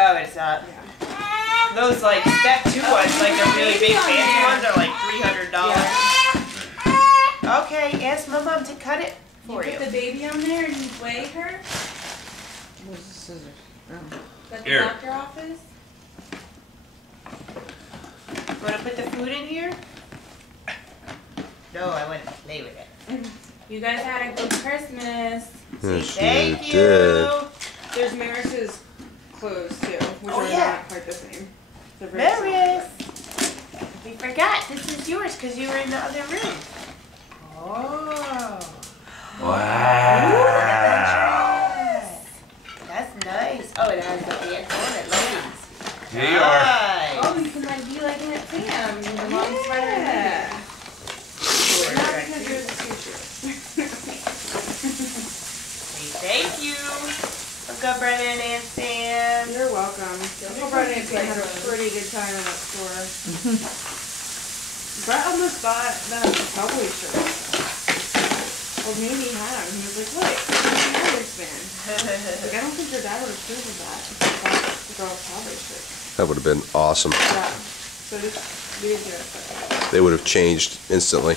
Oh, it's not. Yeah. Those like step 2 ones, like the really big fancy ones, are like $300. Yeah. Okay, ask my mom to cut it for you. Put the baby on there and you weigh her? Where's the scissors? Oh. Is that the Here. doctor office? Want to put the food in here? No, I want to play with it. You guys had a good Christmas. Yes, Thank you you. did. There's Maris's clothes too, which Oh, are yeah. not quite the same. They're very similar. Marius! We forgot. This is yours because you were in the other room. Oh. Wow. That's nice. Oh, it has the pants on it, ladies. Here you are. Nice. Oh, you can like be like in it, Sam. Your mom's sweater. Yeah. Sure, Not correct. because yours is t-shirt. Thank you. Uncle Brennan and Sam. You're welcome. Uncle Brett and Sam had a pretty good time in that store. Brett almost bought them Cowboy shirts. Well, maybe he had them. He was like, look, it's a Cowboys fan. Like, I don't think your dad would approve of that. If he bought the girl's Cowboy shirt. That would have been awesome. Yeah. So just, we didn't do it. They would have changed instantly.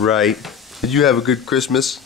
Right. Did you have a good Christmas?